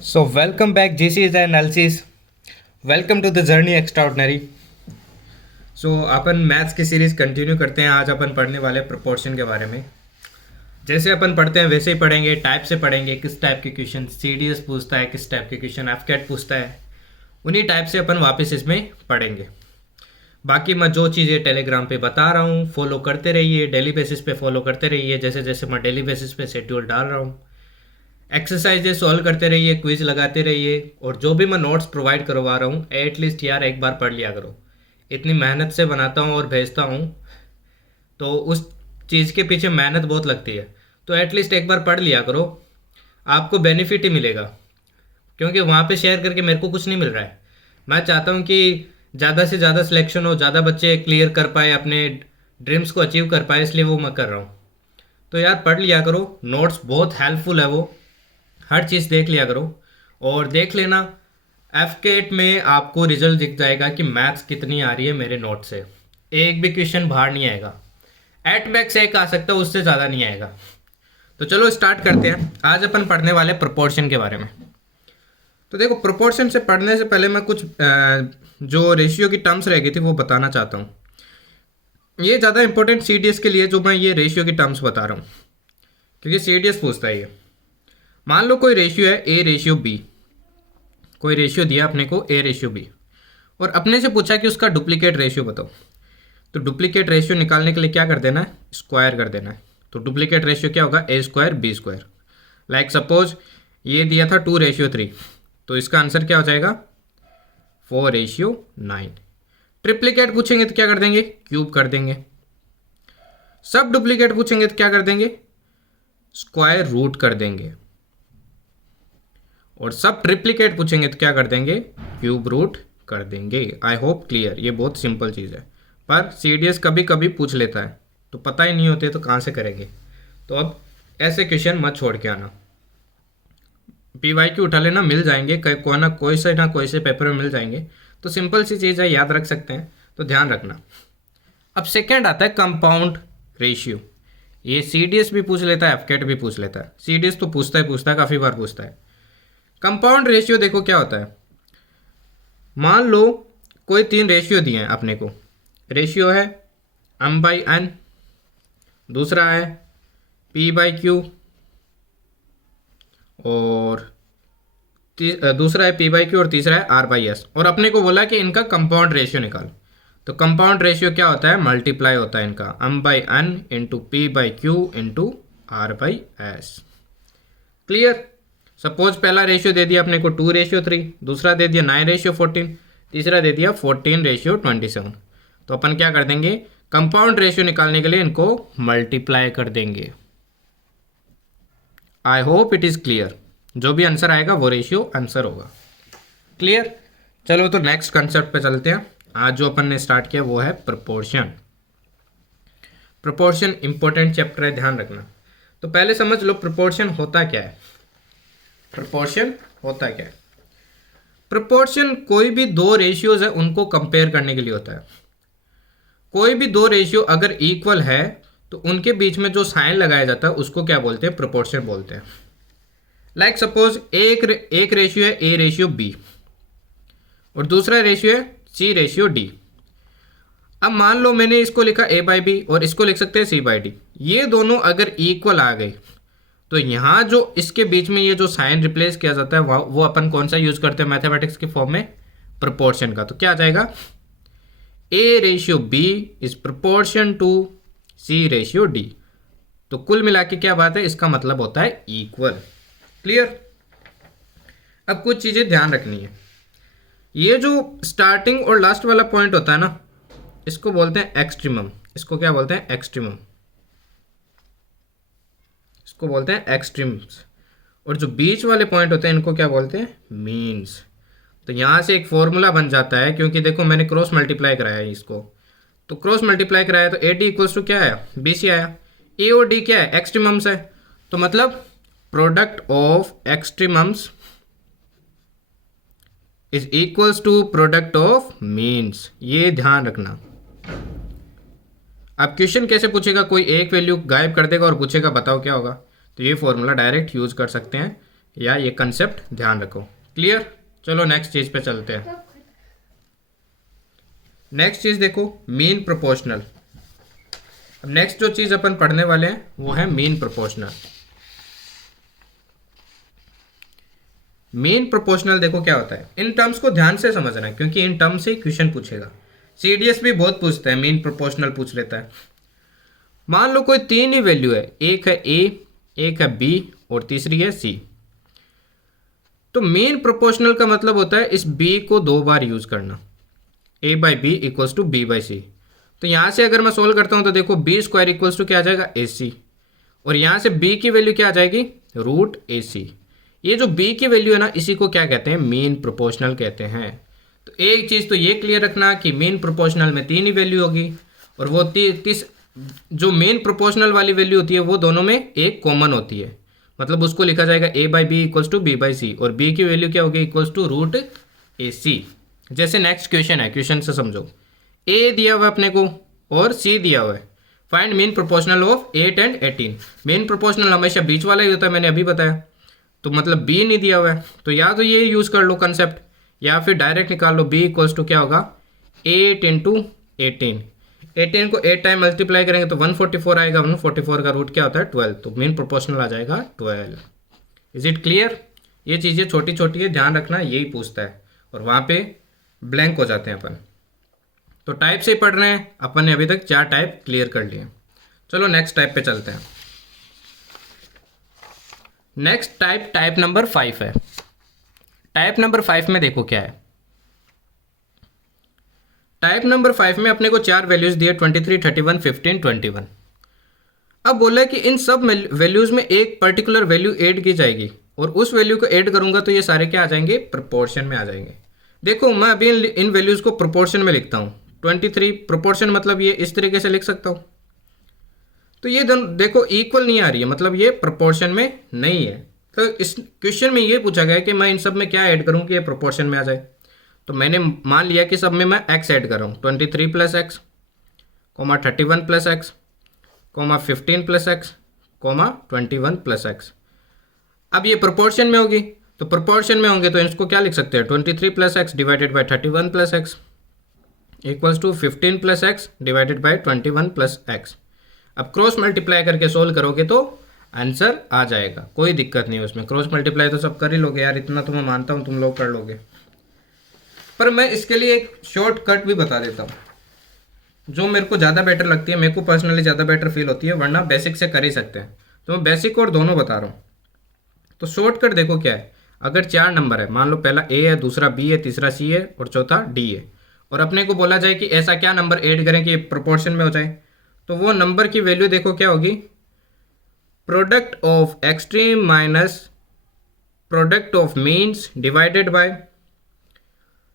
So, welcome back, GCs and LCs. Welcome to the journey extraordinary. So upon maths की series continue करते हैं। आज अपन पढ़ने वाले प्रोपोर्शन के बारे में। जैसे अपन पढ़ते हैं वैसे ही पढ़ेंगे, टाइप से पढ़ेंगे, किस टाइप के क्वेश्चन CDS पूछता है, किस टाइप के क्वेश्चन FCAT पूछता है, उन्हीं टाइप से अपन वापस इसमें पढ़ेंगे। बाकी मैं जो चीज़ें टेलीग्राम पे बता रहा हूँ फॉलो करते रहिए, डेली बेसिस पे फॉलो करते रहिए। जैसे जैसे मैं डेली बेसिस पे शेड्यूल डाल रहा हूँ, एक्सरसाइजेज सॉल्व करते रहिए, क्विज लगाते रहिए, और जो भी मैं नोट्स प्रोवाइड करवा रहा हूँ एटलीस्ट यार एक बार पढ़ लिया करो। इतनी मेहनत से बनाता हूँ और भेजता हूँ, तो उस चीज़ के पीछे मेहनत बहुत लगती है, तो एटलीस्ट एक बार पढ़ लिया करो, आपको बेनिफिट ही मिलेगा। क्योंकि वहाँ पे शेयर करके मेरे को कुछ नहीं मिल रहा है। मैं चाहता हूँ कि ज़्यादा से ज़्यादा सिलेक्शन हो, ज़्यादा बच्चे क्लियर कर पाए, अपने ड्रीम्स को अचीव कर पाए, इसलिए वो मैं कर रहा हूँ। तो यार पढ़ लिया करो, नोट्स बहुत हेल्पफुल है, वो हर चीज़ देख लिया करो। और देख लेना FCAT में आपको रिजल्ट दिख जाएगा कि मैथ्स कितनी आ रही है मेरे नोट से। एक भी क्वेश्चन बाहर नहीं आएगा, एट मैक्स एक आ सकता है, उससे ज़्यादा नहीं आएगा। तो चलो स्टार्ट करते हैं। आज अपन पढ़ने वाले प्रोपोर्शन के बारे में। तो देखो, प्रोपोर्शन से पढ़ने से पहले मैं कुछ जो रेशियो की टर्म्स रह गई थी वो बताना चाहता हूँ। ये ज़्यादा इंपॉर्टेंट CDS के लिए जो मैं ये रेशियो की टर्म्स बता रहा हूँ, क्योंकि CDS पूछता है ये। मान लो कोई रेशियो है A/B, कोई रेशियो दिया अपने को A/B, और अपने से पूछा कि उसका डुप्लीकेट रेशियो बताओ। तो डुप्लीकेट रेशियो निकालने के लिए क्या कर देना है, स्क्वायर कर देना है। तो डुप्लीकेट रेशियो क्या होगा, A² B²। लाइक सपोज ये दिया था 2/3, तो इसका आंसर क्या हो जाएगा 4/9। ट्रिप्लीकेट पूछेंगे तो क्या कर देंगे, क्यूब कर देंगे। सब डुप्लीकेट पूछेंगे तो क्या कर देंगे, स्क्वायर रूट कर देंगे। और सब ट्रिप्लीकेट पूछेंगे तो क्या कर देंगे, क्यूब रूट कर देंगे। I hope clear. ये बहुत सिंपल चीज़ है, पर CDS कभी कभी पूछ लेता है, तो पता ही नहीं होते तो कहाँ से करेंगे। तो अब ऐसे क्वेश्चन मत छोड़ के आना, PYQ उठा लेना, मिल जाएंगे कोई ना कोई से पेपर में मिल जाएंगे। तो सिंपल सी चीज़ है, याद रख सकते हैं, तो ध्यान रखना। अब सेकेंड आता है कंपाउंड रेशियो। ये CDS भी पूछ लेता है, FCAT भी पूछ लेता है। CDS तो पूछता है, काफ़ी बार पूछता है। कंपाउंड रेशियो देखो क्या होता है। मान लो कोई 3 रेशियो दिए हैं अपने को। रेशियो है M/N, दूसरा है P/Q, और दूसरा है P/Q, और तीसरा है R/S। और अपने को बोला कि इनका कंपाउंड रेशियो निकाल। तो कंपाउंड रेशियो क्या होता है, मल्टीप्लाई होता है इनका, M/N into P/Q into R/S। Clear. Suppose पहला रेशियो दे दिया अपने को 2/3, दूसरा दे दिया 9/14, तीसरा दे दिया 14/27। तो अपन क्या कर देंगे, कंपाउंड रेशियो निकालने के लिए इनको मल्टीप्लाई कर देंगे। I hope it is clear. जो भी आंसर आएगा वो रेशियो आंसर होगा। क्लियर। चलो तो नेक्स्ट कंसेप्ट पे चलते हैं। आज जो अपन ने स्टार्ट किया वो है प्रोपोर्शन। प्रोपोर्शन इंपॉर्टेंट चैप्टर है, ध्यान रखना। तो पहले समझ लो प्रोपोर्शन होता क्या है। प्रोपोर्शन होता क्या है, प्रोपोर्शन कोई भी 2 रेशियोज है उनको कंपेयर करने के लिए होता है। कोई भी 2 रेशियो अगर इक्वल है तो उनके बीच में जो साइन लगाया जाता है उसको क्या बोलते हैं, प्रोपोर्शन बोलते हैं। लाइक सपोज एक रेशियो है A/B, और दूसरा रेशियो है C/D। अब मान लो मैंने इसको लिखा A/B और इसको लिख सकते हैं C/D। ये दोनों अगर इक्वल आ गए तो यहाँ जो इसके बीच में ये जो साइन रिप्लेस किया जाता है वो अपन कौन सा यूज करते हैं मैथमेटिक्स के फॉर्म में, प्रोपोर्शन का। तो क्या आ जाएगा, A/B is proportion to C/D। तो कुल मिला के क्या बात है, इसका मतलब होता है इक्वल। क्लियर। अब कुछ चीजें ध्यान रखनी है। ये जो स्टार्टिंग और लास्ट वाला पॉइंट होता है ना, इसको बोलते हैं एक्सट्रीमम। इसको क्या बोलते हैं, एक्सट्रीमम। इसको बोलते हैं एक्सट्रीम्स। और जो बीच वाले पॉइंट होते हैं इनको क्या बोलते हैं, मीन्स। तो यहाँ से एक फॉर्मूला बन जाता है, क्योंकि देखो मैंने क्रॉस मल्टीप्लाई कराया है इसको। तो क्रॉस मल्टीप्लाई कराया तो AD इक्वल्स टू क्या आया, BC आया। A और D क्या है, एक्सट्रीमम्स है। तो मतलब product of extremums is equals to product of means. ये ध्यान रखना। अब क्वेश्चन कैसे पूछेगा, कोई एक वैल्यू गायब कर देगा और पूछेगा बताओ क्या होगा, तो ये फॉर्मूला डायरेक्ट यूज कर सकते हैं। या ये कंसेप्ट ध्यान रखो। क्लियर? चलो नेक्स्ट चीज़ पे चलते हैं। नेक्स्ट चीज़ देखो, मीन प्रोपोर्शनल। अब नेक्स्ट जो चीज़ अपन पढ़ने वाले हैं वो है मीन प्रोपोर्शनल। मीन प्रोपोर्शनल देखो क्या होता है, इन टर्म्स को ध्यान से समझना है क्योंकि इन टर्म्स से क्वेश्चन पूछेगा। सीडीएस भी बहुत पूछता है, मीन प्रोपोर्शनल पूछ लेता है। मान लो कोई तीन ही वैल्यू है, एक है ए, एक है बी और तीसरी है सी। तो मीन प्रोपोर्शनल का मतलब होता है इस बी को दो बार यूज करना, A by B equals to B by C. तो यहाँ से अगर मैं सोल्व करता हूँ तो देखो बी स्क्वायर इक्वल्स टू क्या आ जाएगा, ए सी, और यहाँ से बी की वैल्यू क्या आ जाएगी, रूट ए सी। ये जो b की वैल्यू है ना, इसी को क्या कहते हैं, मीन प्रोपोर्शनल कहते हैं। तो एक चीज़ तो ये क्लियर रखना कि मीन प्रोपोर्शनल में तीन ही वैल्यू होगी, और वो जो मीन प्रोपोर्शनल वाली वैल्यू होती है वो दोनों में एक कॉमन होती है, मतलब उसको लिखा जाएगा a by B equals to B by C, और b की वैल्यू क्या होगी, equals to root A C. जैसे नेक्स्ट क्वेश्चन है, क्वेश्चन से समझो, a दिया हुआ है अपने को और c दिया हुआ है, find mean proportional of 8 and 18। Mean proportional हमेशा बीच वाला ही होता है, मैंने अभी बताया। तो मतलब b नहीं दिया हुआ है, तो या तो ये यूज़ कर लो कंसेप्ट, या फिर डायरेक्ट निकाल लो, b इक्वल्स टू क्या होगा, 8 इंटू 18। 18 को 8 टाइम मल्टीप्लाई करेंगे तो 144 आएगा, 144 का रूट क्या होता है, 12। तो मीन प्रोपोर्शनल आ जाएगा 12। Is it clear? ये चीज़ें छोटी छोटी है, ध्यान रखना, यही पूछता है, और वहाँ पे ब्लैंक हो जाते हैं अपन। तो टाइप से ही पढ़ रहे हैं अपन ने, अभी तक 4 टाइप क्लियर कर लिए। चलो नेक्स्ट टाइप पे चलते हैं। नेक्स्ट टाइप नंबर 5 है। टाइप नंबर 5 में देखो क्या है। टाइप नंबर 5 में अपने को 4 वैल्यूज दिए, 23, 31, 15, 21। अब बोला है कि इन सब वैल्यूज में एक पर्टिकुलर वैल्यू ऐड की जाएगी, और उस वैल्यू को ऐड करूंगा तो ये सारे क्या आ जाएंगे, प्रोपोर्शन में आ जाएंगे। देखो मैं अभी इन वैल्यूज को प्रोपोर्शन में लिखता हूँ। 23 प्रोपोर्शन मतलब ये इस तरीके से लिख सकता हूँ, तो ये दोनों देखो इक्वल नहीं आ रही है, मतलब ये प्रोपोर्शन में नहीं है। तो इस क्वेश्चन में ये पूछा गया है कि मैं इन सब में क्या ऐड करूं कि ये प्रोपोर्शन में आ जाए। तो मैंने मान लिया कि सब में मैं x ऐड कर रहा हूँ, 23 plus x, 31 plus x, 15 plus x, 21 plus x. अब ये प्रोपोर्शन में होगी, तो प्रोपोर्शन में होंगे तो इसको क्या लिख सकते हैं, 23 plus x divided by 31 plus x equals to 15 plus x divided by 21 plus x. अब क्रॉस मल्टीप्लाई करके सोल्व करोगे तो आंसर आ जाएगा, कोई दिक्कत नहीं है उसमें। क्रॉस मल्टीप्लाई तो सब कर ही लोगे यार, इतना तो मैं मानता हूँ तुम लोग कर लोगे। पर मैं इसके लिए एक शॉर्टकट भी बता देता हूँ, जो मेरे को ज़्यादा बेटर लगती है, मेरे को पर्सनली ज़्यादा बेटर फील होती है, वरना बेसिक से कर ही सकते हैं। तो मैं बेसिक और दोनों बता रहा हूँ। तो शॉर्टकट देखो क्या है, अगर 4 नंबर है, मान लो पहला a है, दूसरा b है, तीसरा c है और चौथा d है, और अपने को बोला जाए कि ऐसा क्या नंबर ऐड करें कि प्रोपोर्शन में हो जाए, तो वो नंबर की वैल्यू देखो क्या होगी, product of extreme minus product of means divided by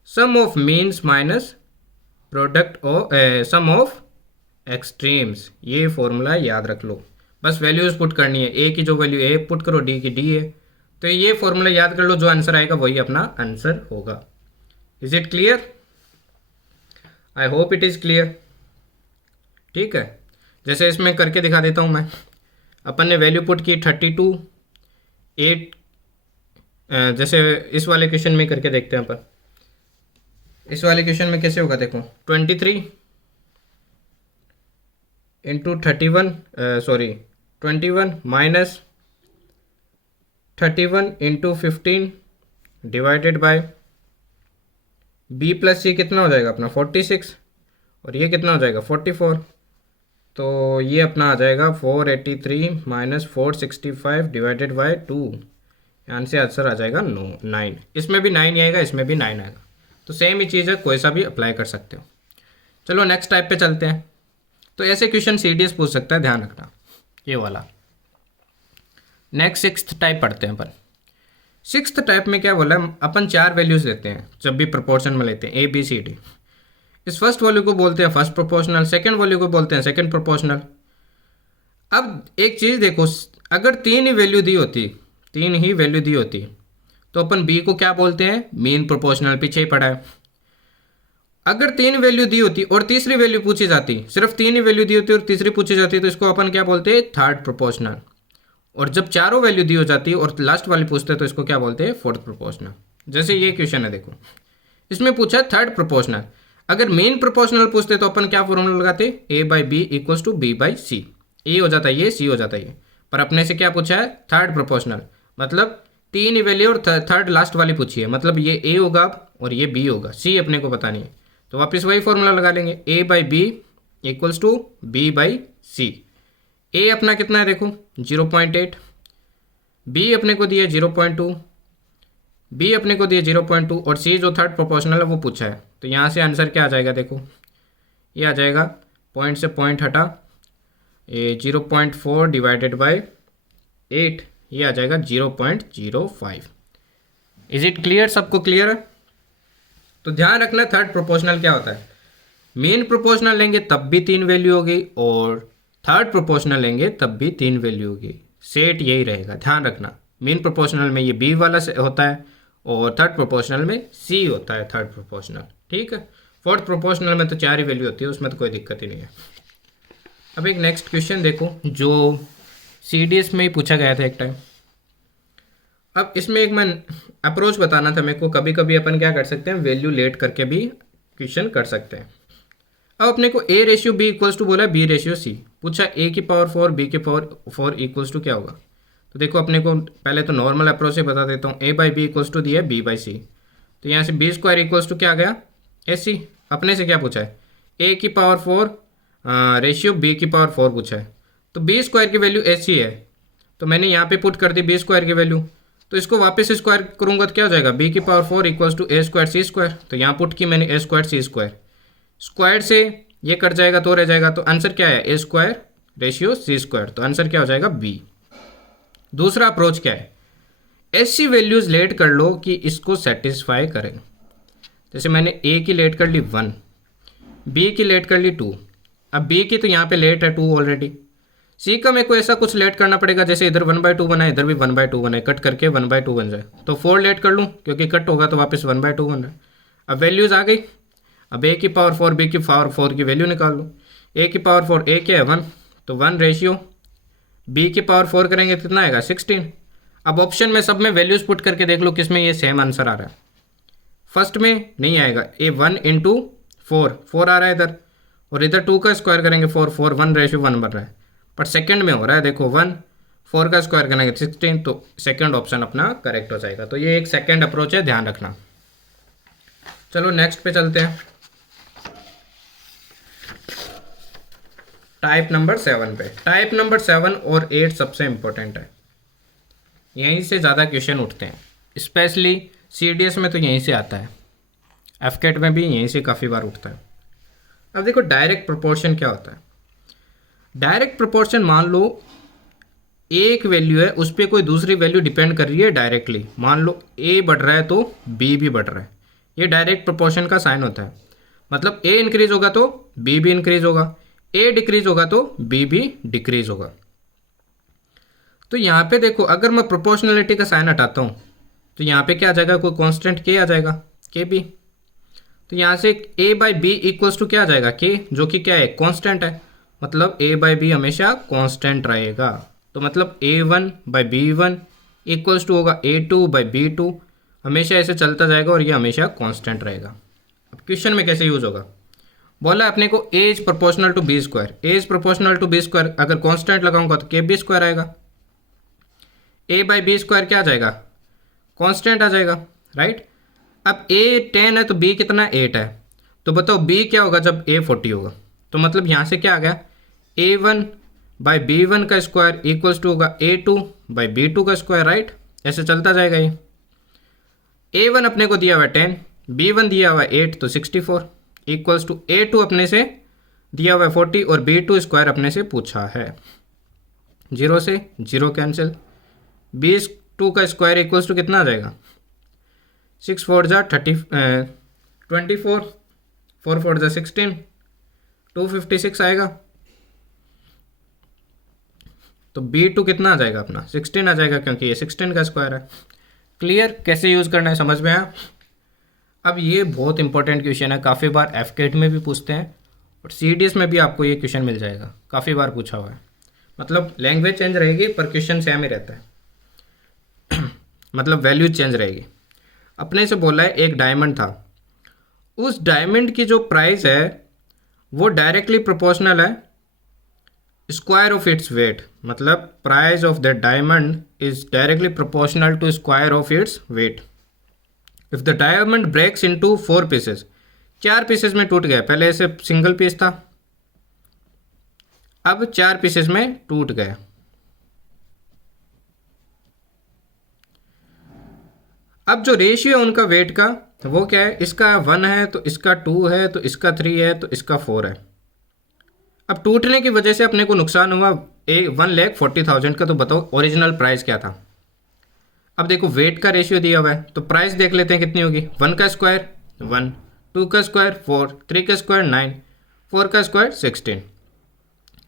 sum of means minus product of sum of extremes. ये फॉर्मूला याद रख लो, बस वैल्यूज पुट करनी है, ए की जो वैल्यू ए पुट करो, डी की डी है, तो ये फॉर्मूला याद कर लो, जो आंसर आएगा वही अपना आंसर होगा। Is it clear? I hope it is clear. ठीक है, जैसे इसमें करके दिखा देता हूँ मैं। अपन ने वैल्यू पुट की 32, 8, जैसे इस वाले क्वेश्चन में करके देखते हैं अपन। इस वाले क्वेश्चन में कैसे होगा देखो, 23 into 31 sorry 21 minus 31 into 15 divided by b plus C कितना हो जाएगा अपना 46, और ये कितना हो जाएगा 44। तो ये अपना आ जाएगा 483 माइनस 465 डिवाइडेड बाय 2, यहाँ से आंसर आ जाएगा 9। इसमें भी 9 ही आएगा, इसमें भी 9 आएगा। तो सेम ही चीज़ है, कोई सा भी अप्लाई कर सकते हो। चलो नेक्स्ट टाइप पे चलते हैं। तो ऐसे क्वेश्चन सीडीएस पूछ सकता है, ध्यान रखना ये वाला। नेक्स्ट 6th टाइप पढ़ते हैं अपन। 6th टाइप में क्या बोला, अपन 4 वैल्यूज लेते हैं जब भी प्रोपोर्शन में लेते हैं, ए बी सी डी। इस फर्स्ट वैल्यू को बोलते हैं फर्स्ट प्रोपोर्शनल, सेकंड वैल्यू को बोलते हैं सेकंड प्रोपोर्शनल। अब एक चीज़ देखो, अगर 3 ही वैल्यू दी होती तो अपन बी को क्या बोलते हैं, मीन प्रोपोर्शनल, पीछे ही पढ़ा है। अगर 3 वैल्यू दी होती और तीसरी वैल्यू पूछी जाती, सिर्फ 3 ही वैल्यू दी होती और तीसरी पूछी जाती, तो इसको अपन क्या बोलते हैं, थर्ड प्रोपोर्शनल। और जब चारों वैल्यू दी हो जाती है और लास्ट वाली पूछते हैं तो इसको क्या बोलते हैं, फोर्थ प्रोपोर्शनल। जैसे ये क्वेश्चन है देखो, इसमें पूछा है थर्ड प्रोपोर्शनल। अगर मेन प्रोपोर्शनल पूछते तो अपन क्या फॉर्मूला लगाते, A by B equals to B by C. A हो जाता है ये, सी हो जाता है ये, पर अपने से क्या पूछा है, थर्ड प्रोपोर्शनल, मतलब तीन वैल्यू और थर्ड लास्ट वाली पूछी है, मतलब ये ए होगा और ये बी होगा, सी अपने को पता नहीं है, तो वापस वही फॉर्मूला लगा लेंगे, A by B equals to B by C. A अपना कितना है देखो 0.8, बी अपने को दिया 0.2, बी अपने को दिया 0.2 और सी जो थर्ड प्रोपोर्शनल है वो पूछा है। तो यहाँ से आंसर क्या आ जाएगा देखो, ये आ जाएगा पॉइंट से पॉइंट हटा, ये 0.4 डिवाइडेड बाई 8, ये आ जाएगा 0.05। इज इट क्लियर, सबको क्लियर है? तो ध्यान रखना थर्ड प्रोपोर्शनल क्या होता है, मेन प्रोपोर्शनल लेंगे तब भी तीन वैल्यू होगी और थर्ड प्रोपोर्शनल लेंगे तब भी तीन वैल्यू होगी, सेट यही रहेगा, ध्यान रखना। मेन प्रोपोर्शनल में ये बी वाला होता है और थर्ड प्रोपोर्शनल में सी होता है थर्ड प्रोपोर्शनल, ठीक है। फोर्थ प्रोपोर्शनल में तो चार ही वैल्यू होती है, उसमें तो कोई दिक्कत ही नहीं है। अब एक नेक्स्ट क्वेश्चन देखो जो CDS में ही पूछा गया था एक टाइम। अब इसमें एक मैं अप्रोच बताना था मेरे को, कभी कभी अपन क्या कर सकते हैं, वैल्यू लेट करके भी क्वेश्चन कर सकते हैं। अब अपने को A ratio B equals to बोला, B रेशियो C पूछा, A की पावर 4 B की पावर 4 इक्वल्स टू क्या होगा। तो देखो अपने को पहले तो नॉर्मल अप्रोच से बता देता हूँ, A by B equals to दिया है B बाई सी, तो यहाँ से बी स्क्वायर इक्वल्स टू क्या आ गया AC। अपने से क्या पूछा है, A की पावर 4 रेशियो B की पावर 4 पूछा है, तो B स्क्वायर की वैल्यू AC है, तो मैंने यहाँ पे पुट कर दी B स्क्वायर की वैल्यू, तो इसको वापस स्क्वायर करूँगा तो क्या हो जाएगा, B की power 4 equals to A square C square, तो यहाँ पुट की मैंने A square C square, square से ये कट जाएगा तो रह जाएगा, तो आंसर क्या है, A square ratio C square, तो आंसर क्या हो जाएगा B। दूसरा अप्रोच क्या है, ऐसी वैल्यूज लेट कर लो कि इसको सेटिस्फाई करें। जैसे मैंने A की लेट कर ली 1, B की लेट कर ली 2, अब B की तो यहाँ पे लेट है 2 ऑलरेडी, C का मेरे को ऐसा कुछ लेट करना पड़ेगा जैसे इधर 1/2 बना है, इधर भी 1/2 बना है, कट करके 1/2 बन जाए, तो 4 लेट कर लूँ क्योंकि कट होगा तो वापस 1/2 बन रहा है। अब वैल्यूज आ गई, अब A की पावर 4 B की पावर 4 की वैल्यू निकाल लो। A की पावर 4 A क्या है 1, तो 1 रेशियो B की पावर 4 करेंगे कितना आएगा 16। अब ऑप्शन में सब में वैल्यूज पुट करके देख लो किसमें ये सेम आंसर आ रहा है। फर्स्ट में नहीं आएगा, ए 1 इंटू 4 आ रहा है इधर, और इधर 2 का स्क्वायर करेंगे 4 1 रेशियो 1 बन रहा है, पर सेकंड में हो रहा है देखो 1 4 का स्क्वायर करेंगे 16, तो सेकंड ऑप्शन अपना करेक्ट हो जाएगा। तो ये एक सेकंड अप्रोच है, ध्यान रखना। चलो नेक्स्ट पे चलते हैं, टाइप नंबर 7 पे। टाइप नंबर 7 और 8 सबसे इंपॉर्टेंट है, यहीं से ज़्यादा क्वेश्चन उठते हैं, स्पेशली CDS में तो यहीं से आता है, FCAT में भी यहीं से काफ़ी बार उठता है। अब देखो डायरेक्ट प्रोपोर्शन क्या होता है। डायरेक्ट प्रोपोर्शन, मान लो एक वैल्यू है उस पर कोई दूसरी वैल्यू डिपेंड कर रही है डायरेक्टली, मान लो A बढ़ रहा है तो B भी बढ़ रहा है, ये डायरेक्ट प्रोपोर्शन का साइन होता है। मतलब A इंक्रीज होगा तो B भी इंक्रीज होगा, A डिक्रीज होगा तो B भी डिक्रीज होगा। तो यहाँ पे देखो अगर मैं प्रोपोर्शनलिटी का साइन हटाता हूँ तो यहाँ पे क्या आ जाएगा, कोई कांस्टेंट K आ जाएगा, KB। तो यहाँ से A by B equals to क्या आ जाएगा, K, जो कि क्या है कांस्टेंट है, मतलब A बाई बी हमेशा कांस्टेंट रहेगा। तो मतलब A1 by B1 equals to होगा A2 बाई B2, हमेशा ऐसे चलता जाएगा और ये हमेशा कांस्टेंट रहेगा। अब क्वेश्चन में कैसे यूज होगा, बोला अपने को A is proportional to B square, A is proportional to B square, अगर कांस्टेंट लगाऊंगा तो KB स्क्वायर आएगा, A बाई बी स्क्वायर क्या आ जाएगा, कांस्टेंट आ जाएगा, राइट। अब A 10 है तो B कितना 8 है, तो बताओ B क्या होगा जब A 40 होगा। तो मतलब यहाँ से क्या आ गया, A1 बाई B1 का स्क्वायर इक्वल्स टू होगा A2 बाई B2 का स्क्वायर, राइट। ऐसे चलता जाएगा ये। A1 अपने को दिया हुआ है 10, B1 दिया हुआ है 8 तो 64 इक्वल्स टू A2 अपने से दिया हुआ है 40 और B2 स्क्वायर अपने से पूछा है। 0 से 0 कैंसिल, B2 का स्क्वायर इक्वल्स टू कितना आ जाएगा, 6 4 जा 24, 4 4 जा 16, 256 आएगा। तो B2 कितना आ जाएगा अपना 16 आ जाएगा, क्योंकि ये 16 का स्क्वायर है। क्लियर, कैसे यूज़ करना है समझ में आया। अब ये बहुत इंपॉर्टेंट क्वेश्चन है, काफ़ी बार FCAT में भी पूछते हैं और CDS में भी आपको ये क्वेश्चन मिल जाएगा, काफ़ी बार पूछा हुआ है। मतलब लैंग्वेज चेंज रहेगी पर क्वेश्चन सेम ही रहता है मतलब वैल्यू चेंज रहेगी। अपने से बोला है एक डायमंड था, उस डायमंड की जो प्राइस है वो डायरेक्टली प्रोपोर्शनल है स्क्वायर ऑफ इट्स वेट, मतलब price of the diamond is directly proportional to square of its weight. If the diamond breaks into 4 pieces, 4 pieces में टूट गया, पहले ऐसे सिंगल पीस था, अब 4 पीसेस में टूट गया। अब जो रेशियो है उनका वेट का वो क्या है, इसका 1 है तो इसका 2 है तो इसका 3 है तो इसका 4 है। अब टूटने की वजह से अपने को नुकसान हुआ 1,40,000 का, तो बताओ ओरिजिनल प्राइस क्या था। अब देखो वेट का रेशियो दिया हुआ है तो प्राइस देख लेते हैं कितनी होगी। 1 का स्क्वायर 1, 2 का स्क्वायर 4, 3 का स्क्वायर 9, 4 का स्क्वायर 16,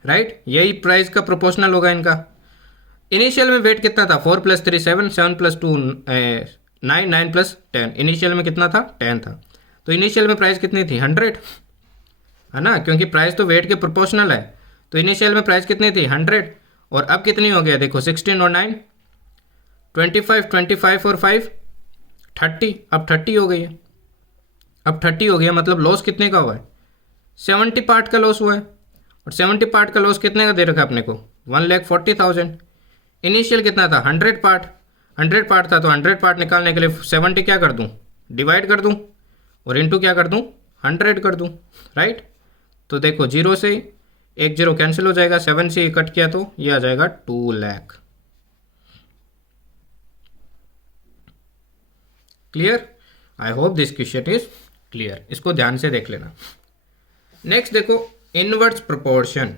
राइट। यही प्राइस का प्रोपोर्शनल होगा इनका। इनिशियल में वेट कितना था, 4 + 3 7, 7 + 2 9, 9 + 10, इनिशियल में कितना था 10 था, तो इनिशियल में प्राइस कितनी थी 100, है ना, क्योंकि प्राइस तो वेट के प्रोपोर्शनल है। तो इनिशियल में प्राइस कितनी थी 100, और अब कितनी हो गया देखो 16 और 9 25, 25 और 5 30, अब 30 हो गई है। अब 30 हो गया मतलब लॉस कितने का हुआ है, 70 पार्ट का लॉस हुआ है। और 70 पार्ट का लॉस कितने का दे रखा है अपने को, 1,40,000। इनिशियल कितना था 100 पार्ट, 100 पार्ट था तो 100 पार्ट निकालने के लिए 70 क्या कर दूँ, डिवाइड कर दूँ, और इंटू क्या कर दूँ 100 कर दूँ, राइट। तो देखो 0 से 1 0 कैंसिल हो जाएगा, 7 से कट किया तो ये आ जाएगा 2 lakh. Clear, I hope this question is clear, इसको ध्यान से देख लेना। नेक्स्ट देखो inverse proportion.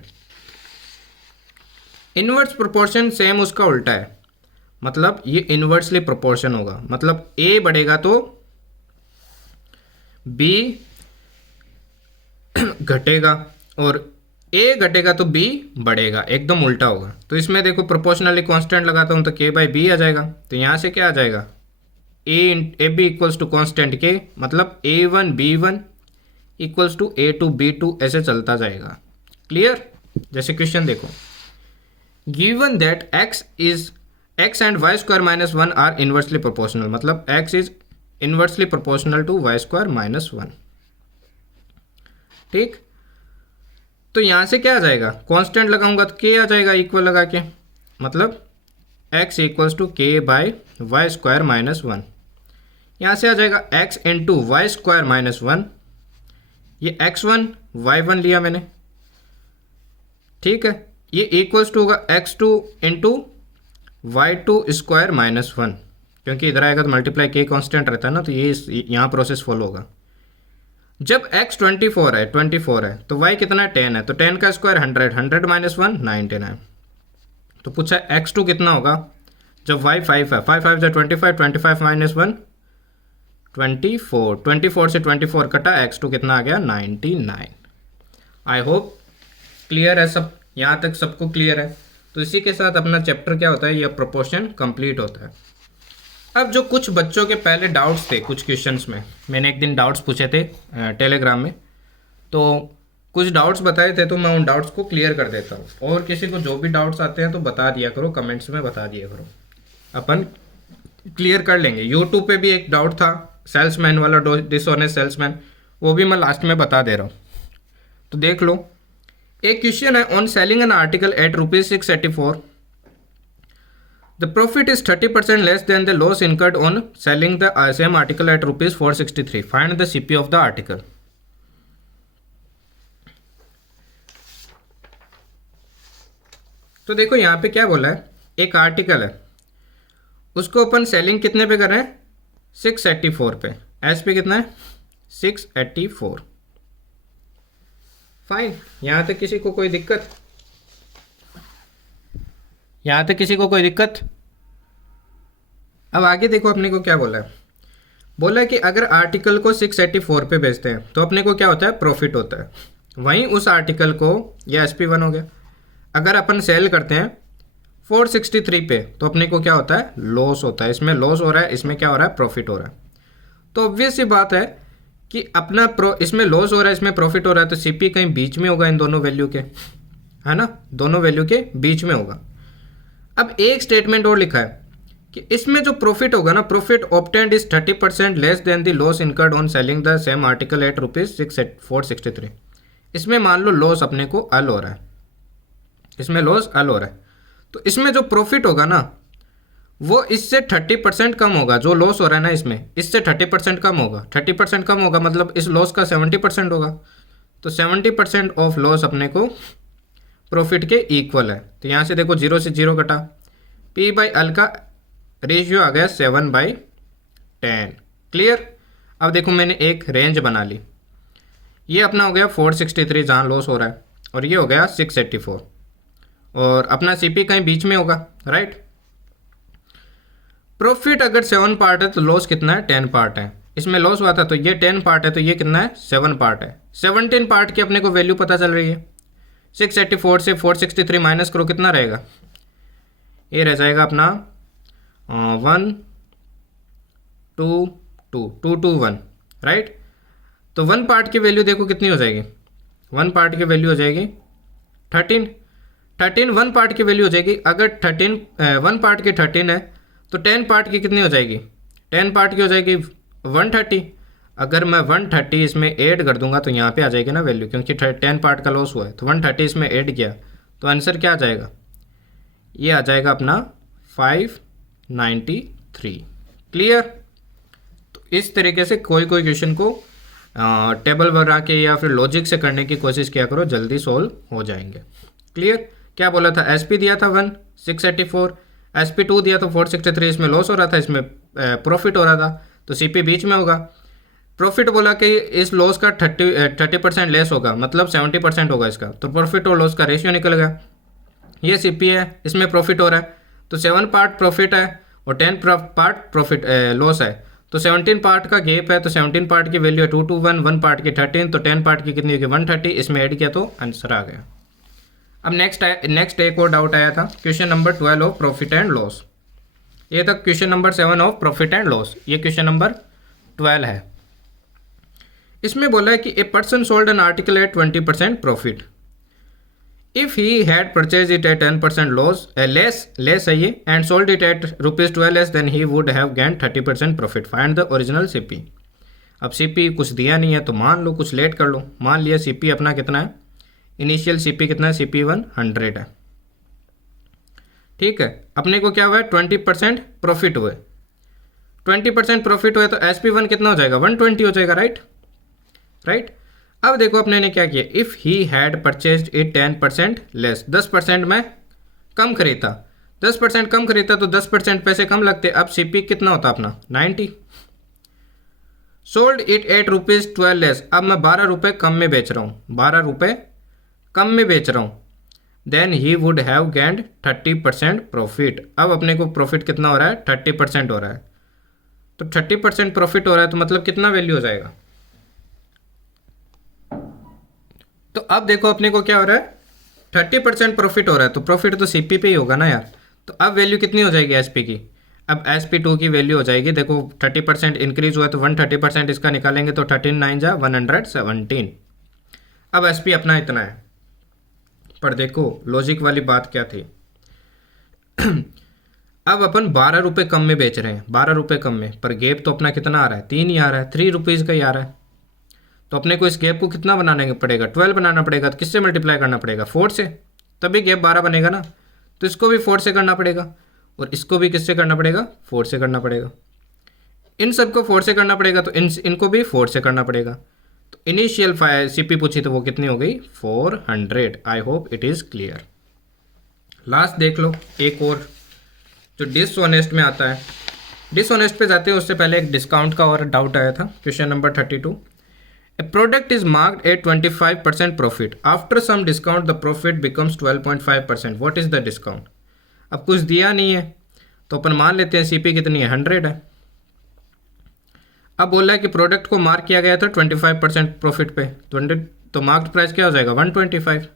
Inverse proportion same उसका उल्टा है, मतलब ये इनवर्सली प्रोपोर्शन होगा, मतलब ए बढ़ेगा तो बी घटेगा, और ए घटेगा तो बी बढ़ेगा, एकदम उल्टा होगा। तो इसमें देखो प्रोपोर्शनली कांस्टेंट लगाता हूं तो के बाई बी आ जाएगा, तो यहां से क्या आ जाएगा A B equals to constant k, मतलब A1 B1 equals to A2 B2 ऐसे चलता जाएगा। क्लियर। जैसे क्वेश्चन देखो, given that x and y square minus 1 are inversely proportional, मतलब x is inversely proportional to y square minus 1, ठीक। तो यहां से क्या आ जाएगा, कांस्टेंट लगाऊंगा तो k आ जाएगा इक्वल लगा के, मतलब x equals to k by y square minus 1। यहाँ से आ जाएगा x into y square minus 1, ये x1 y1 लिया मैंने, ठीक है। ये इक्वल्स टू होगा x2 into y2 square minus 1, क्योंकि इधर आएगा तो मल्टीप्लाई के कांस्टेंट रहता है ना, तो ये यहाँ प्रोसेस फॉलो होगा। जब x 24 है तो y कितना है 10 है, तो 10 का स्क्वायर 100, 100 माइनस 1 99। तो पूछा x2 कितना होगा जब y 5 है, 5 5 जा 25, 25 माइनस 1 24, 24 से 24 कटा, x2 कितना आ गया 99। आई होप क्लियर है सब, यहाँ तक सबको क्लियर है। तो इसी के साथ अपना चैप्टर क्या होता है, यह प्रोपोर्शन कंप्लीट होता है। अब जो कुछ बच्चों के पहले डाउट्स थे कुछ क्वेश्चंस में, मैंने एक दिन डाउट्स पूछे थे टेलीग्राम में, तो कुछ डाउट्स बताए थे, तो मैं उन डाउट्स को क्लियर कर देता हूँ। और किसी को जो भी डाउट्स आते हैं तो बता दिया करो, कमेंट्स में बता दिया करो, अपन क्लियर कर लेंगे। यूट्यूब पे भी एक डाउट था सेल्समैन वाला, डिसऑनेस्ट सेल्समैन, वो भी मैं लास्ट में बता दे रहा हूँ, तो देख लो। एक क्वेश्चन है, on selling an article at ₹684 the profit is 30% less than the loss incurred on selling the same article at ₹463, find the CP of the article. तो देखो यहाँ पे क्या बोला है, एक आर्टिकल है उसको अपन सेलिंग कितने पे कर रहे हैं 684 पे, एस पे कितना है 684, फाइन। यहां तक किसी को कोई दिक्कत, यहां तक किसी को कोई दिक्कत। अब आगे देखो अपने को क्या बोला है, बोला है कि अगर आर्टिकल को 684 पे बेचते हैं तो अपने को क्या होता है प्रॉफिट होता है, वहीं उस आर्टिकल को, यह SP1 हो गया, अगर अपन सेल करते हैं 463 पे तो अपने को क्या होता है लॉस होता है। इसमें लॉस हो रहा है, इसमें क्या हो रहा है प्रॉफिट हो रहा है। तो ऑब्वियस सी बात है कि अपना इसमें लॉस हो रहा है, इसमें प्रॉफिट हो रहा है, तो सीपी कहीं बीच में होगा इन दोनों वैल्यू के, है ना, दोनों वैल्यू के बीच में होगा। अब एक स्टेटमेंट और लिखा है कि इसमें जो प्रॉफिट होगा ना, profit obtained is 30% less than the loss incurred on selling the same article at ₹463। इसमें मान लो लॉस अपने को अल हो रहा है, इसमें लॉस अल हो रहा है, तो इसमें जो प्रॉफिट होगा ना वो इससे 30% कम होगा। जो लॉस हो रहा है ना इसमें, इससे 30% कम होगा। 30% कम होगा मतलब इस लॉस का 70% होगा, तो 70% ऑफ लॉस अपने को प्रॉफिट के इक्वल है। तो यहाँ से देखो 0 से 0 कटा, P बाई अल का रेशियो आ गया 7/10। क्लियर। अब देखो मैंने एक रेंज बना ली, ये अपना हो गया 463 जहाँ लॉस हो रहा है, और ये हो गया 684, और अपना CP कहीं बीच में होगा, राइट। प्रॉफिट अगर 7 पार्ट है तो लॉस कितना है, 10 पार्ट है। इसमें लॉस हुआ था तो ये 10 पार्ट है, तो ये कितना है, 7 पार्ट है। 17 पार्ट की अपने को वैल्यू पता चल रही है। 684 से 463 माइनस करो, कितना रहेगा, ये रह जाएगा अपना 1 2 2 2 2 1, राइट। तो 1 पार्ट की वैल्यू देखो कितनी हो जाएगी, 1 पार्ट की वैल्यू हो जाएगी 13। 1 पार्ट की वैल्यू हो जाएगी। अगर 1 पार्ट की 13 है तो 10 पार्ट की कितनी हो जाएगी, 10 पार्ट की हो जाएगी 130। अगर मैं 130 इसमें ऐड कर दूंगा तो यहाँ पे आ जाएगी ना वैल्यू, क्योंकि 10 पार्ट का लॉस हुआ है, तो 130 इसमें ऐड किया तो आंसर क्या आ जाएगा, ये आ जाएगा अपना 593। क्लियर। तो इस तरीके से कोई क्वेश्चन को टेबल बना के या फिर लॉजिक से करने की कोशिश किया करो, जल्दी सोल्व हो जाएंगे। क्लियर। क्या बोला था, SP दिया था 1 684, SP2 दिया तो 463, इसमें लॉस हो रहा था, इसमें प्रॉफिट हो रहा था, तो CP बीच में होगा। प्रॉफिट बोला कि इस लॉस का 30% लेस होगा, मतलब 70% होगा इसका, तो प्रॉफिट और लॉस का रेशियो निकल गया। ये CP है, इसमें प्रॉफिट हो रहा है, तो 7 पार्ट प्रॉफिट है और 10 पार्ट प्रॉफिट लॉस है, तो 17 पार्ट का गैप है, तो 17 पार्ट की वैल्यू है 221, 1 पार्ट की 13, तो 10 पार्ट की कितनी होगी 130, इसमें ऐड किया तो आंसर आ गया। अब नेक्स्ट एक और डाउट आया था, question number 12 of profit and loss. ये तक question number 7 of profit and loss, ये क्वेश्चन नंबर 12 है। इसमें बोला है कि a person sold an article at 20% profit, if he had purchase it at 10% loss less है ये, and sold it at ₹12 less, then he would have gain 30% profit. Find the original CP। अब CP कुछ दिया नहीं है तो मान लो कुछ लेट कर लो। मान लिया CP अपना कितना है, इनिशियल CP कितना है, CP 100 है, ठीक है। अपने को क्या हुआ है, 20% प्रॉफिट हुए, 20% प्रॉफिट हुए, तो SP1 कितना हो जाएगा, 120 हो जाएगा, राइट। अब देखो अपने ने क्या किया, if he had purchased it 10% less, 10% में कम खरीदा, 10% कम खरीदा तो 10% पैसे कम लगते। अब CP कितना होता अपना 90। सोल्ड इट एट ₹12 लेस, अब मैं 12 रुपये कम में बेच रहा हूँ, 12 रुपये कम में बेच रहा हूँ, then he would have gained 30% profit. अब अपने को प्रॉफिट कितना हो रहा है, 30% हो रहा है, तो 30% प्रॉफिट हो रहा है तो मतलब कितना वैल्यू हो जाएगा। तो अब देखो अपने को क्या हो रहा है, 30% प्रॉफिट हो रहा है, तो प्रॉफिट तो CP पे ही होगा ना यार। तो अब वैल्यू कितनी हो जाएगी SP की, अब SP2 की वैल्यू हो जाएगी, देखो 30% इंक्रीज हुआ है तो 130% इसका निकालेंगे तो 13 9 जा 117। अब SP अपना इतना है, पर देखो लॉजिक वाली बात क्या थी अब अपन 12 रुपये कम में बेच रहे हैं, 12 रुपये कम में, पर गैप तो अपना कितना आ रहा है, 3 ही आ रहा है, 3 रुपीज़ का ही आ रहा है। तो अपने को इस गैप को कितना बनाने पड़ेगा, 12 बनाना पड़ेगा। तो किससे मल्टीप्लाई करना पड़ेगा, 4 से, तभी गैप 12 बनेगा ना। तो इसको भी 4 से करना पड़ेगा और इसको भी किससे करना पड़ेगा, 4 से करना पड़ेगा। इन सबको 4 से करना पड़ेगा तो इनको भी 4 से करना पड़ेगा। तो इनिशियल CP पूछी तो वो कितनी हो गई, 400। I hope it is clear. Last देख लो एक और जो डिसऑनेस्ट में आता है। डिसऑनेस्ट पे जाते हैं उससे पहले एक डिस्काउंट का और डाउट आया था, question number 32। A product is marked at 25% profit. After some discount, the profit becomes 12.5%. What is the discount? अब कुछ दिया नहीं है तो अपन मान लेते हैं CP कितनी है, 100 है। अब बोल रहा है कि प्रोडक्ट को मार्क किया गया था 25% प्रॉफिट पे, तो मार्क्ड प्राइस क्या हो जाएगा, 125।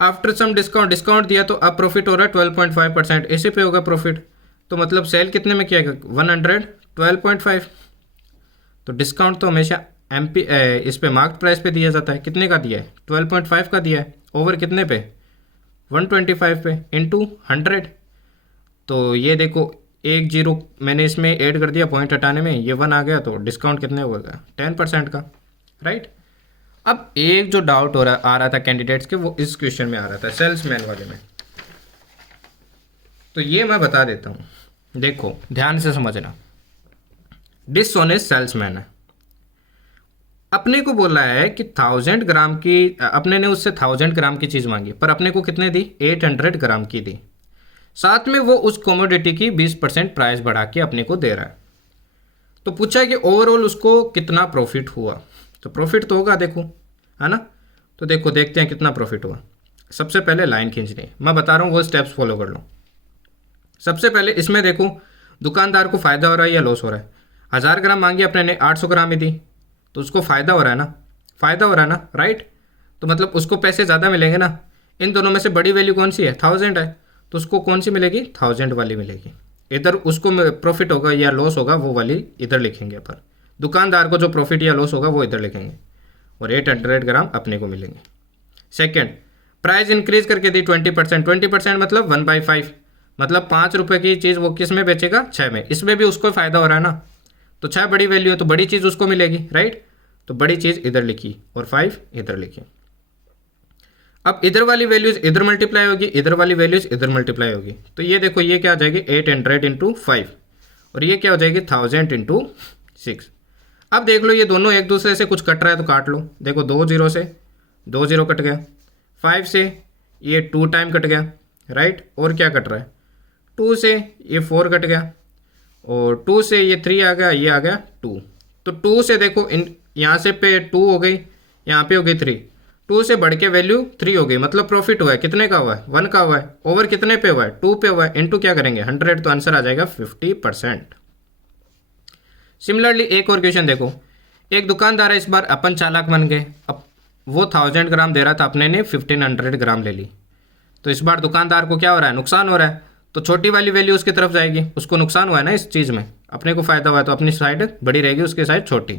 आफ्टर सम डिस्काउंट दिया तो अब प्रॉफिट हो रहा है 12.5%, इसी पे होगा प्रॉफिट। तो मतलब सेल कितने में किया गया, 112.5। तो डिस्काउंट तो हमेशा इस पे मार्केट प्राइस पे दिया जाता है, कितने का दिया है, 12.5 का दिया है, ओवर कितने पे, 125 पे, इंटू 100। तो ये देखो एक जीरो मैंने इसमें ऐड कर दिया पॉइंट हटाने में, ये 1 आ गया, तो डिस्काउंट कितने होगा, 10% का, राइट। अब एक जो डाउट आ रहा था कैंडिडेट्स के, वो इस क्वेश्चन में आ रहा था, सेल्समैन वाले में। तो ये मैं बता देता हूँ, देखो ध्यान से समझना। डिसऑनेस्ट सेल्समैन है, अपने को बोला है कि 1000 ग्राम की, अपने ने उससे 1000 ग्राम की चीज़ मांगी, पर अपने को कितने दी, 800 ग्राम की दी। साथ में वो उस कमोडिटी की 20% प्राइस बढ़ा के अपने को दे रहा है। तो पूछा है कि ओवरऑल उसको कितना प्रॉफिट हुआ। तो प्रॉफिट तो होगा, देखो, है ना। तो देखो देखते हैं कितना प्रॉफिट हुआ। सबसे पहले लाइन खींचनी, मैं बता रहा हूँ वो स्टेप्स फॉलो कर लो। सबसे पहले इसमें देखो दुकानदार को फ़ायदा हो रहा है या लॉस हो रहा है। 1000 ग्राम मांगी अपने ने, 800 ग्राम ही दी, तो उसको फ़ायदा हो रहा है ना, फ़ायदा हो रहा है ना, राइट। तो मतलब उसको पैसे ज़्यादा मिलेंगे ना। इन दोनों में से बड़ी वैल्यू कौन सी है, 1000 है, तो उसको कौन सी मिलेगी, 1000 वाली मिलेगी। इधर उसको प्रॉफिट होगा या लॉस होगा वो वाली इधर लिखेंगे, पर दुकानदार को जो प्रॉफिट या लॉस होगा वो इधर लिखेंगे, और 800 ग्राम अपने को मिलेंगे। सेकेंड, प्राइस इंक्रीज करके दी 20%, 20% मतलब 1/5, मतलब 5 रुपये की चीज़ वो किस में बेचेगा, 6 में। इसमें भी उसको फ़ायदा हो रहा है ना, तो 6 बड़ी वैल्यू है तो बड़ी चीज़ उसको मिलेगी, राइट। तो बड़ी चीज़ इधर लिखी और 5 इधर लिखी। अब इधर वाली वैल्यूज इधर मल्टीप्लाई होगी, इधर वाली वैल्यूज इधर मल्टीप्लाई होगी। तो ये देखो ये क्या आ जाएगी, 800 इंटू 5, और ये क्या हो जाएगी, 1000 इंटू 6। अब देख लो ये दोनों एक दूसरे से कुछ कट रहा है तो काट लो। देखो 2 जीरो से 2 जीरो कट गया, 5 से ये 2 टाइम कट गया, राइट। और क्या कट रहा है, 2 से ये 4 कट गया, और 2 से ये 3 आ गया, ये आ गया 2। तो 2 से देखो इन यहाँ से पे 2 हो गई, यहाँ पे हो गई 3, 2 से बढ़ के वैल्यू 3 हो गई, मतलब प्रॉफिट हुआ है, कितने का हुआ है, 1 का हुआ है। ओवर कितने पे हुआ है, 2 पे हुआ है, इनटू क्या करेंगे 100, तो आंसर आ जाएगा 50%। सिमिलरली एक और क्वेश्चन देखो, एक दुकानदार है, इस बार अपन चालाक बन गए। अब वो 1000 ग्राम दे रहा था, अपने ने 1500 ग्राम ले ली। तो इस बार दुकानदार को क्या हो रहा है, नुकसान हो रहा है। तो छोटी वाली वैल्यू उसकी तरफ जाएगी, उसको नुकसान हुआ है ना इस चीज़ में, अपने को फायदा हुआ है तो अपनी साइड बड़ी रहेगी, उसकी साइड छोटी।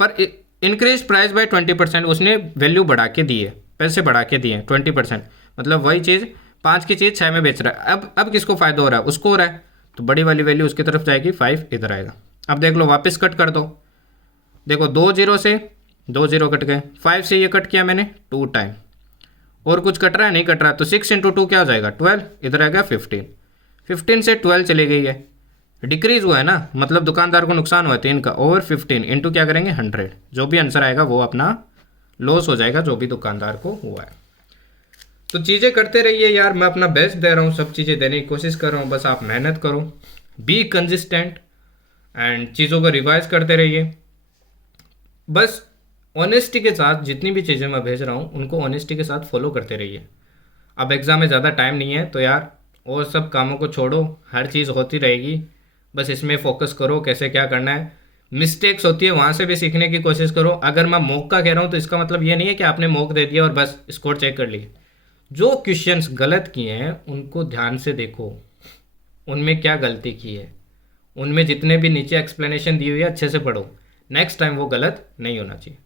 पर इंक्रीज प्राइस बाय 20%, उसने वैल्यू बढ़ा के दी है, पैसे बढ़ा के दिए 20%, मतलब वही चीज़ 5 की चीज़ 6 में बेच रहा है। अब किसको फायदा हो रहा है, उसको हो रहा है, तो बड़ी वाली वैल्यू उसकी तरफ जाएगी, 5 इधर आएगा। अब देख लो वापस कट कर दो, देखो 2 जीरो से 2 जीरो कट गए, 5 से ये कट किया मैंने 2 टाइम, और कुछ कट रहा है, नहीं कट रहा, तो 6 इंटू 2 क्या हो जाएगा, 12, इधर आएगा 15, 15 से 12 चली गई है, डिक्रीज हुआ है ना, मतलब दुकानदार को नुकसान हुआ है 3 का, ओवर 15 इंटू क्या करेंगे 100, जो भी आंसर आएगा वो अपना लॉस हो जाएगा जो भी दुकानदार को हुआ है। तो चीज़ें करते रहिए यार, मैं अपना बेस्ट दे रहा हूँ, सब चीज़ें देने की कोशिश कर रहा हूँ, बस आप मेहनत करो, बी कंसिस्टेंट एंड चीज़ों को रिवाइज करते रहिए। बस ऑनेस्टी के साथ जितनी भी चीज़ें मैं भेज रहा हूँ उनको ऑनेस्टी के साथ फॉलो करते रहिए। अब एग्ज़ाम में ज़्यादा टाइम नहीं है तो यार और सब कामों को छोड़ो, हर चीज़ होती रहेगी, बस इसमें फोकस करो कैसे क्या करना है। मिस्टेक्स होती है वहाँ से भी सीखने की कोशिश करो। अगर मैं मॉक का कह रहा हूँ तो इसका मतलब ये नहीं है कि आपने मॉक दे दिया और बस स्कोर चेक कर लिए। जो क्वेश्चंस गलत किए हैं उनको ध्यान से देखो, उनमें क्या गलती की है, उनमें जितने भी नीचे एक्सप्लेनेशन दी हुई है अच्छे से पढ़ो, नेक्स्ट टाइम वो गलत नहीं होना चाहिए।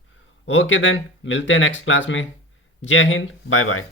ओके देन, मिलते हैं नेक्स्ट क्लास में। जय हिंद, बाय बाय।